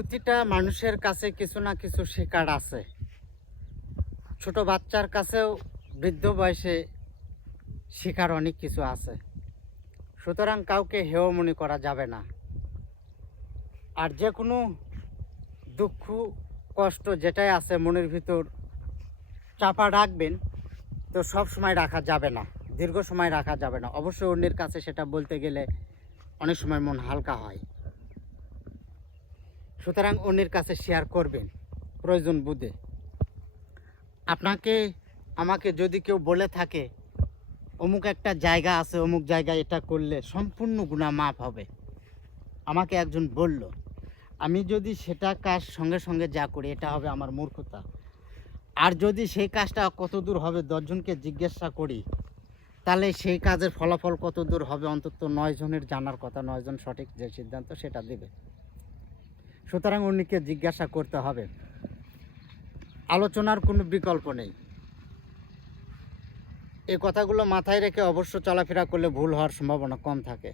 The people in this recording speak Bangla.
প্রতিটা মানুষের কাছে কিছু না কিছু শেখার আছে। ছোট বাচ্চার কাছেও বৃদ্ধ বয়সে শেখার অনেক কিছু আছে। সুতরাং কাউকে হেয় মনে করা যাবে না। আর যে কোনো দুঃখ, কষ্ট যেটাই আছে মনের ভিতর চাপা রাখবেন, তো সব সময় রাখা যাবে না, দীর্ঘ সময় রাখা যাবে না। অবশ্যই অন্যের কাছে সেটা বলতে গেলে অনেক সময় মন হালকা হয়। সুতরাং অন্যের কাছে শেয়ার করবেন। প্রয়োজন বুঝে আপনাকে, আমাকে যদি কেউ বলে থাকে, অমুক একটা জায়গা আছে, অমুক জায়গায় এটা করলে সম্পূর্ণ গুণা মাপ হবে। আমাকে একজন বলল, আমি যদি সেটা কাজ সঙ্গে সঙ্গে যা করি, এটা হবে আমার মূর্খতা। আর যদি সেই কাজটা কত দূর হবে দশজনকে জিজ্ঞাসা করি, তাহলে সেই কাজের ফলাফল কত দূর হবে? অন্তত নয় জনের জানার কথা নয় জন সঠিক যে সিদ্ধান্ত, সেটা দেবে। সুতরাং উনিকে জিজ্ঞাসা করতে হবে। আলোচনার কোনো বিকল্প নেই। এই কথাগুলো মাথায় রেখে অবশ্য চলাফেরা করলে ভুল হওয়ার সম্ভাবনা কম থাকে।